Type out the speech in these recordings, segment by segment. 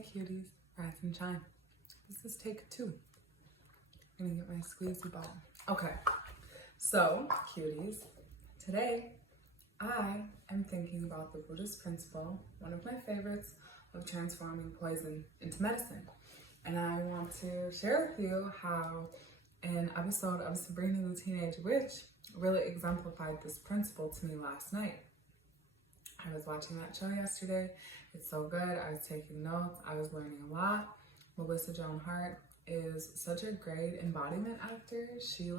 Hey cuties, rise and shine. This is take 2. I'm gonna get my squeezy ball. Okay, so cuties, today I am thinking about the Buddhist principle, one of my favorites, of transforming poison into medicine. And I want to share with you how an episode of Sabrina the Teenage Witch really exemplified this principle to me last night. I was watching that show yesterday. It's so good. I was taking notes. I was learning a lot. Melissa Joan Hart is such a great embodiment actor. She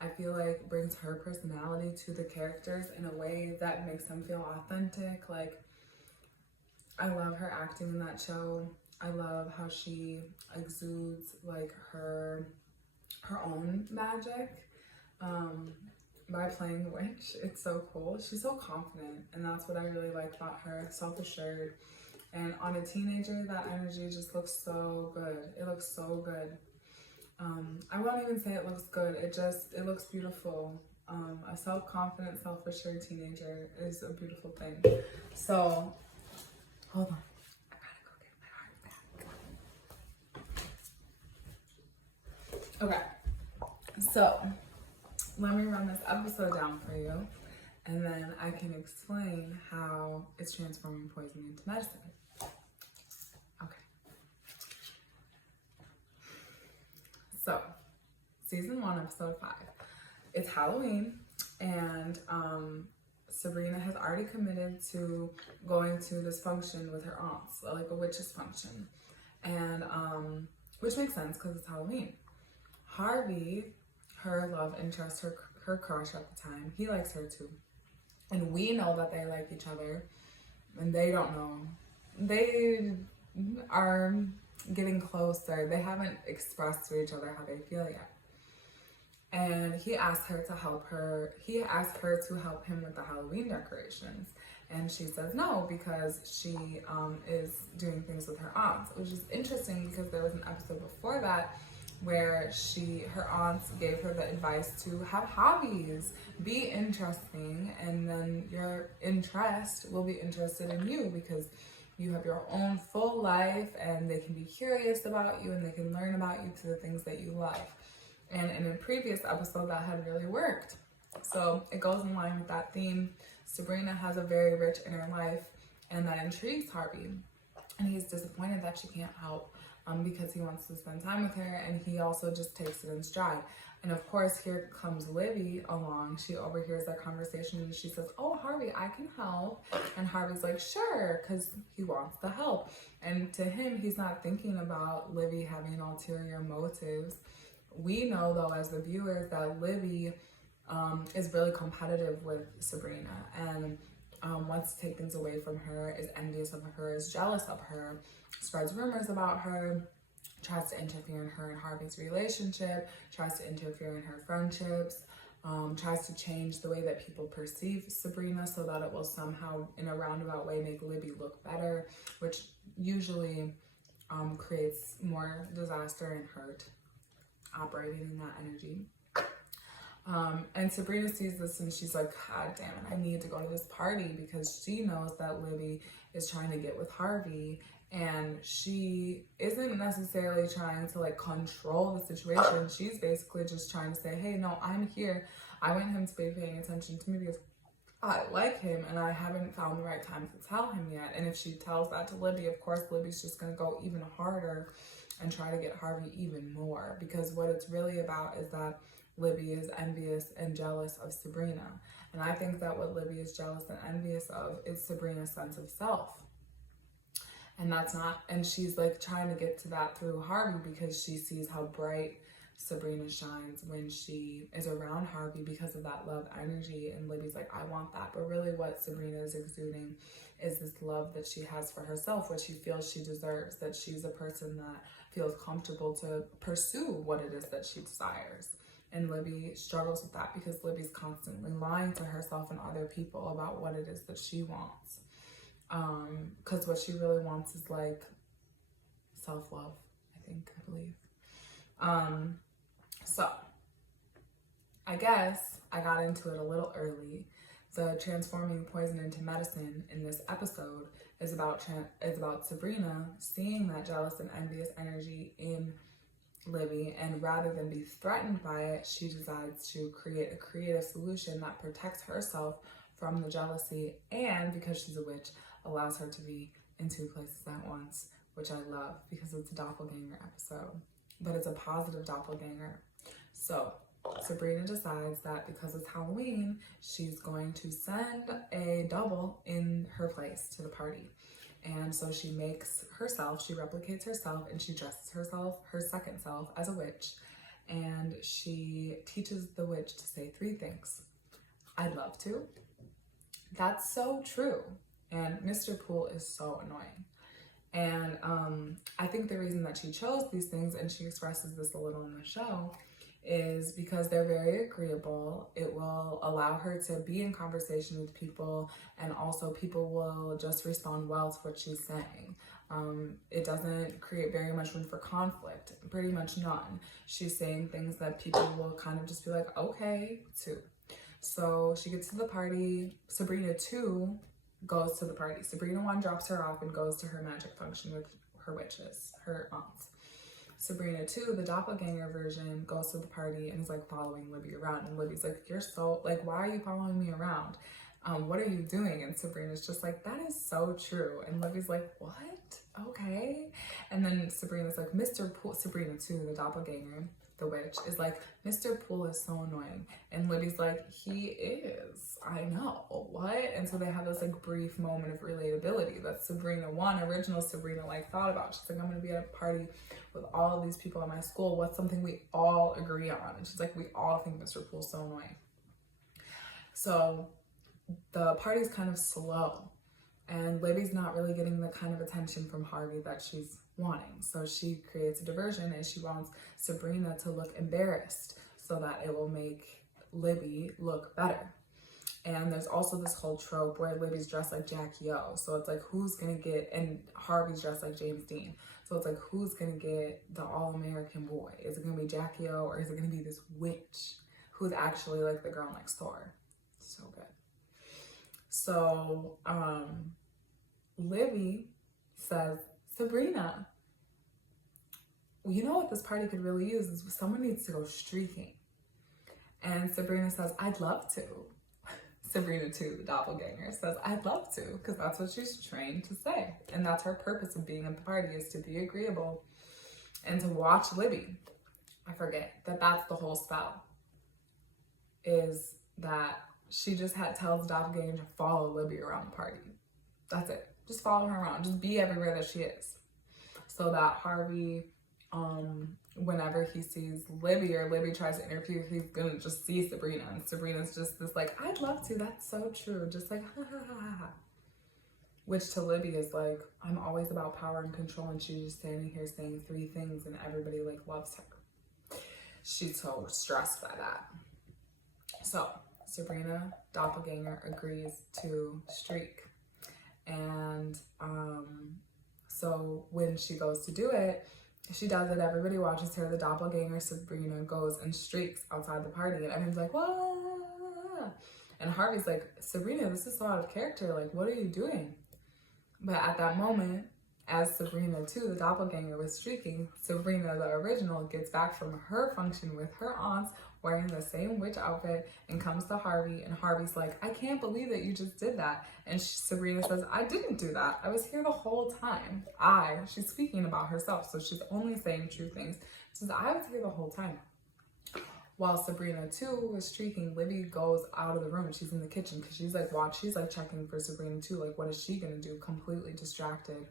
I feel like brings her personality to the characters in a way that makes them feel authentic. I love her acting in that show. I love how she exudes her own magic by playing the witch. It's so cool. She's so confident, and that's what I really like about her. Self-assured, and on a teenager, that energy just looks so good. It looks so good. I won't even say it looks good. It looks beautiful. A self-confident, self-assured teenager is a beautiful thing. So, hold on. I gotta go get my heart back. Okay. So, let me run this episode down for you, and then I can explain how it's transforming poison into medicine. Okay. So, season 1, episode 5. It's Halloween, and Sabrina has already committed to going to this function with her aunts, like a witch's function, and which makes sense because it's Halloween. Harvey, her love interest, her crush at the time, he likes her too. And we know that they like each other, and they don't know. They are getting closer. They haven't expressed to each other how they feel yet. And he asked her to help her. He asked her to help him with the Halloween decorations. And she says no because she is doing things with her aunts, which is interesting because there was an episode before that where her aunts gave her the advice to have hobbies, be interesting, and then your interest will be interested in you because you have your own full life, and they can be curious about you, and they can learn about you to the things that you love. And in a previous episode, that had really worked. So it goes in line with that theme. Sabrina has a very rich inner life, and that intrigues Harvey. And he's disappointed that she can't help because he wants to spend time with her, and he also just takes it in stride. And of course, here comes Libby along. She overhears that conversation, and she says, "Oh, Harvey, I can help." And Harvey's like, "Sure," because he wants the help. And to him, he's not thinking about Libby having ulterior motives. We know, though, as the viewers, that Libby is really competitive with Sabrina, and wants to take things away from her, is envious of her, is jealous of her, spreads rumors about her, tries to interfere in her and Harvey's relationship, tries to interfere in her friendships, tries to change the way that people perceive Sabrina so that it will somehow, in a roundabout way, make Libby look better, which usually creates more disaster and hurt operating in that energy. And Sabrina sees this and she's like, "God damn it, I need to go to this party," because she knows that Libby is trying to get with Harvey, and she isn't necessarily trying to control the situation. She's basically just trying to say, "Hey, no, I'm here. I want him to be paying attention to me because I like him, and I haven't found the right time to tell him yet." And if she tells that to Libby, of course, Libby's just going to go even harder and try to get Harvey even more, because what it's really about is that Libby is envious and jealous of Sabrina. And I think that what Libby is jealous and envious of is Sabrina's sense of self. And she's trying to get to that through Harvey because she sees how bright Sabrina shines when she is around Harvey because of that love energy. And Libby's like, "I want that." But really what Sabrina is exuding is this love that she has for herself, what she feels she deserves, that she's a person that feels comfortable to pursue what it is that she desires. And Libby struggles with that because Libby's constantly lying to herself and other people about what it is that she wants. Because what she really wants is self-love, I believe. So I guess I got into it a little early. The transforming poison into medicine in this episode is about Sabrina seeing that jealous and envious energy in Libby, and rather than be threatened by it, she decides to create a creative solution that protects herself from the jealousy, and because she's a witch, allows her to be in two places at once, which I love because it's a doppelganger episode, but it's a positive doppelganger. So Sabrina decides that because it's Halloween, she's going to send a double in her place to the party. And so she replicates herself, and she dresses herself, her second self, as a witch. And she teaches the witch to say 3 things. I'd love to. That's so true. And Mr. Poole is so annoying. And I think the reason that she chose these things, and she expresses this a little in the show, is because they're very agreeable. It will allow her to be in conversation with people, and also people will just respond well to what she's saying. It doesn't create very much room for conflict, pretty much none. She's saying things that people will kind of just be like, okay, too. So she gets to the party. Sabrina 2 goes to the party. Sabrina 1 drops her off and goes to her magic function with her witches, her aunts. Sabrina 2, the doppelganger version, goes to the party and is like following Libby around. And Libby's like, you're so, like, why are you following me around? What are you doing? And Sabrina's just like, that is so true. And Libby's like, what? Okay. And then Sabrina's like, Mr. Poole, Sabrina 2, the doppelganger, the witch, is like, Mr. Poole is so annoying. And Libby's like, he is. I know. What? And so they have this like brief moment of relatability that Sabrina 1, original Sabrina, like thought about. She's like, I'm going to be at a party with all of these people at my school. What's something we all agree on? And she's like, we all think Mr. Poole's so annoying. So the party's kind of slow, and Libby's not really getting the kind of attention from Harvey that she's wanting. So she creates a diversion, and she wants Sabrina to look embarrassed so that it will make Libby look better. And there's also this whole trope where Libby's dressed like Jackie O. So it's like, who's gonna get, and Harvey's dressed like James Dean. So it's like, who's gonna get the all-American boy? Is it gonna be Jackie O, or is it gonna be this witch who's actually like the girl next door? So good. So Libby says, Sabrina, you know what this party could really use is someone needs to go streaking. And Sabrina says, I'd love to. Sabrina 2, the doppelganger, says, I'd love to, because that's what she's trained to say. And that's her purpose of being at the party, is to be agreeable and to watch Libby. I forget that that's the whole spell, is that she just tells the doppelganger to follow Libby around the party. That's it. Just follow her around. Just be everywhere that she is. So that Harvey, whenever he sees Libby or Libby tries to interfere, he's gonna just see Sabrina. And Sabrina's just this like, I'd love to. That's so true. Just like, ha ha ha ha. Which to Libby is like, I'm always about power and control, and she's just standing here saying 3 things and everybody like loves her. She's so stressed by that. So Sabrina, doppelganger, agrees to streak. And so when she goes to do it, she does it, everybody watches her, the doppelganger Sabrina goes and streaks outside the party, and everyone's like, whoa! And Harvey's like, Sabrina, this is so out of character, like, what are you doing? But at that moment, as Sabrina 2, the doppelganger, was streaking, Sabrina, the original, gets back from her function with her aunts, wearing the same witch outfit, and comes to Harvey, and Harvey's like, I can't believe that you just did that. And Sabrina says, I didn't do that. I was here the whole time. She's speaking about herself, so she's only saying true things. She says, I was here the whole time. While Sabrina 2 was streaking, Libby goes out of the room. She's in the kitchen because she's like, she's like checking for Sabrina 2. Like, what is she gonna do? Completely distracted.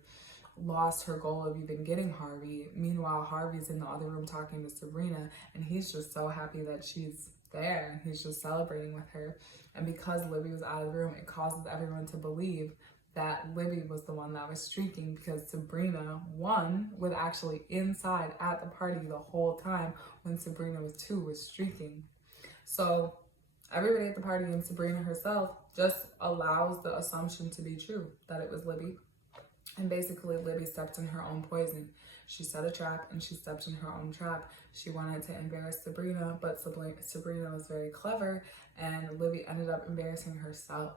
Lost her goal of even getting Harvey. Meanwhile, Harvey's in the other room talking to Sabrina, and he's just so happy that she's there. He's just celebrating with her. And because Libby was out of the room, it causes everyone to believe that Libby was the one that was streaking, because Sabrina 1 was actually inside at the party the whole time when Sabrina 2 was streaking. So everybody at the party and Sabrina herself just allows the assumption to be true, that it was Libby. And basically, Libby stepped in her own poison. She set a trap, and she stepped in her own trap. She wanted to embarrass Sabrina, but Sabrina was very clever, and Libby ended up embarrassing herself.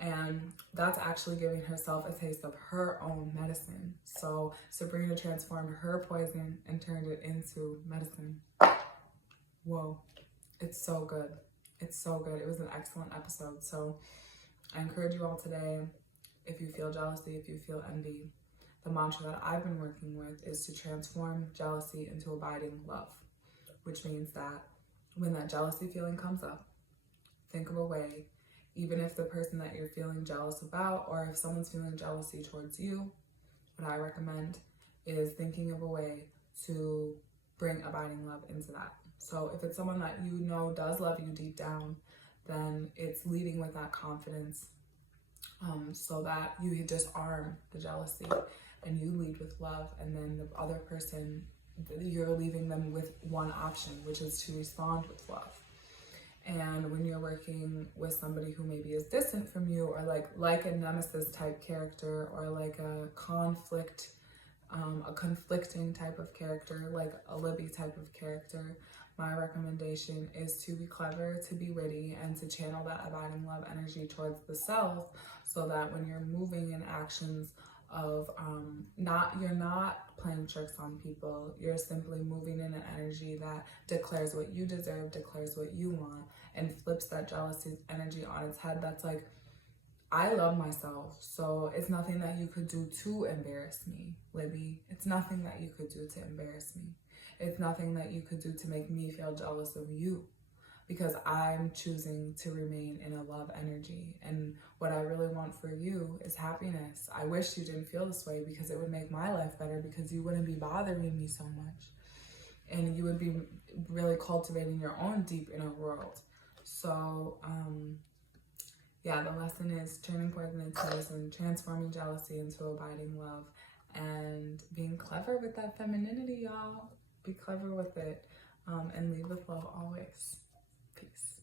And that's actually giving herself a taste of her own medicine. So Sabrina transformed her poison and turned it into medicine. Whoa, it's so good. It's so good. It was an excellent episode. So I encourage you all today, if you feel jealousy, if you feel envy, the mantra that I've been working with is to transform jealousy into abiding love, which means that when that jealousy feeling comes up, think of a way, even if the person that you're feeling jealous about, or if someone's feeling jealousy towards you, what I recommend is thinking of a way to bring abiding love into that. So if it's someone that you know does love you deep down, then it's leading with that confidence, so that you disarm the jealousy and you lead with love, and then the other person, you're leaving them with one option, which is to respond with love. And when you're working with somebody who maybe is distant from you, or like a nemesis type character, or like a conflicting type of character, like a Libby type of character, my recommendation is to be clever, to be witty, and to channel that abiding love energy towards the self, so that when you're moving in actions of you're not playing tricks on people, you're simply moving in an energy that declares what you deserve, declares what you want, and flips that jealousy energy on its head. That's like, I love myself, so it's nothing that you could do to embarrass me, Libby. It's nothing that you could do to embarrass me. It's nothing that you could do to make me feel jealous of you, because I'm choosing to remain in a love energy. And what I really want for you is happiness. I wish you didn't feel this way, because it would make my life better, because you wouldn't be bothering me so much. And you would be really cultivating your own deep inner world. So, yeah, the lesson is turning poison into medicine, transforming jealousy into abiding love, and being clever with that femininity, y'all. Be clever with it, and lead with love always. Peace.